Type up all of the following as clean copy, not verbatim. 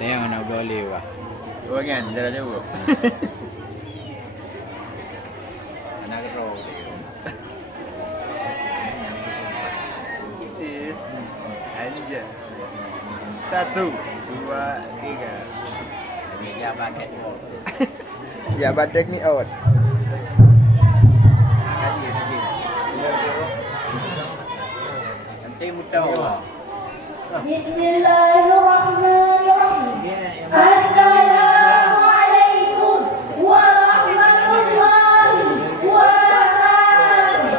Tengok nak boleh wah. Oh kan, jalan jauh. Anak kerong. Sis. Aja. 1, 2, 3. Ini jabat kat. Ya badak ni out. Nanti mudah. Bismillahirrahmanirrahim. Assalamualaikum warahmatullahi wabarakatuh.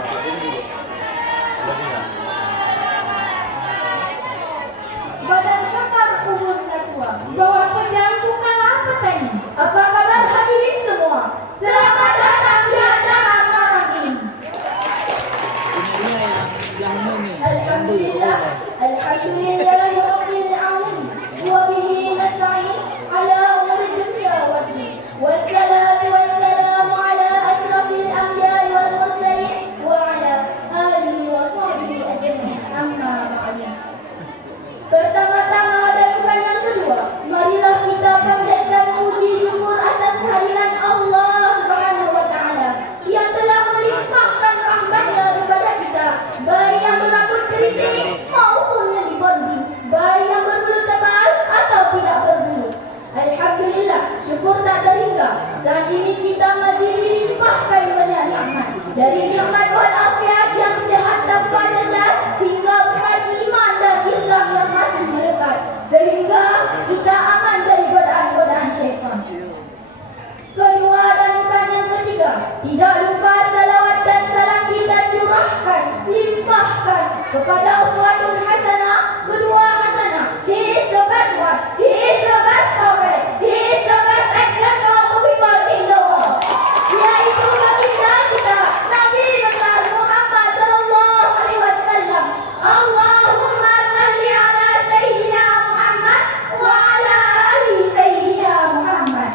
Badan kekar umurnya tua, bawa pedang bukanlah petani. Apa kabar hadirin semua? Selamat datang di acara malam ini. Alhamdulillah, alhamdulillah rabbil alamin. Wa bihi nasta'in ala umuri dunya wad din. Wassalatu wassalamu ala asrafil anbiya'i wal mursalin wa ala alihi wa sahbihi ajma'in. Amma ba'du. Pertama-tama dan bukan yang kedua, marilah kita panjatkan puji syukur atas kehadiran Allah Subhanahu wa taala yang telah melimpahkan rahmat-Nya kepada kita, baik yang berambut keriting maupun yang dibondi, baik yang berbulu tebal atau tidak berbulu. Alhamdulillah, syukur tak terhingga. Saat ini kita masih dilimpahkan banyak nikmat, dari nikmat walafiat yang sehat tanpa cacat hingga bukan iman dan Islam yang masih melekat, sehingga kita aman dari godaan-godaan syaitan. Kedua dan bukan yang ketiga, tidak lupa salawat dan salam kita curahkan, limpahkan kepada uswatun hasanah, kedua hasanah. He is the best one, he is the best prophet, he is the best example to people in the world. Yaitu baginda kita, Nabi besar Muhammad sallallahu alaihi wasallam. Allahumma salli ala sayyidina Muhammad wa ala ali sayyidina Muhammad.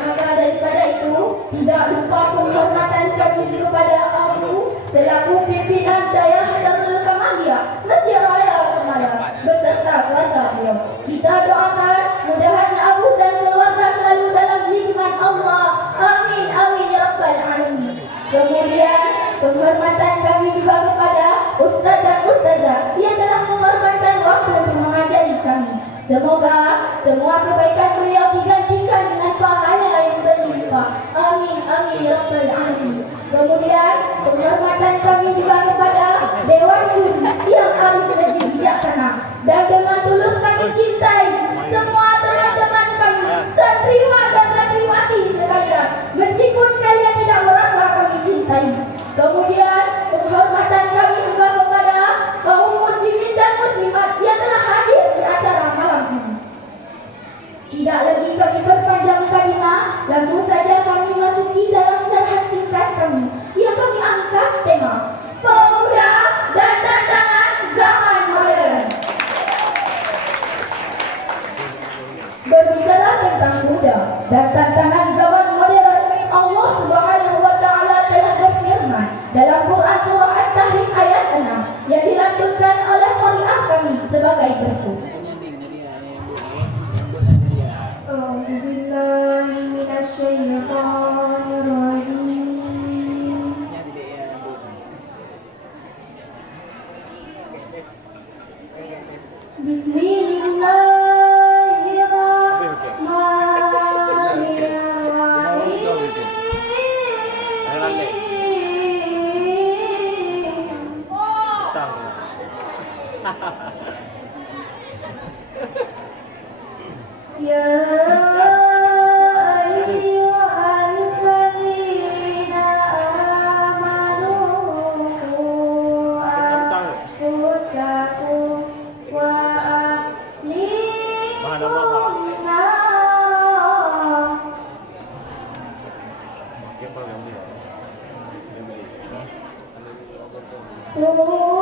Maka daripada itu, tidak lupa penghormatan kami kepada Abu selaku pimpinan Dayah Darul Kamaliyah Masjid Raya Kemala beserta keluarga beliau. Kita doakan mudahan Abu dan keluarga selalu dalam lindungan Allah. Amin amin ya rabbal alamin. Kemudian penghormatan kami juga kepada ustaz dan ustazah yang telah mengorbankan waktu untuk mengajari kami. Semoga semua kebaikan beliau digantikan dengan pahala yang berlimpah. Amin amin ya rabbal alamin. Kemudian penghormatan kami juga kepada Dewan Juri yang arif dan bijaksana dan dengan tulus kami cintai semua teman-teman kami, santriwan dan santriwati sekalian, meskipun kalian tidak merasa kami cintai. Kemudian penghormatan kami juga kepada kaum muslimin dan muslimat yang telah hadir di acara malam ini. Tidak lagi kami berpanjang kalimah, langsung saja kami masuki dalam syarah singkat kami yang kami angkat tema Pemuda dan Tantangan Zaman Modern. Berbicara tentang muda dan tantangan zaman modern, Allah Subhanahu wa taala telah berfirman dalam Quran surah At-Tahrim ayat 6 yang dilantunkan oleh qari'ah kami sebagai berikut. Oh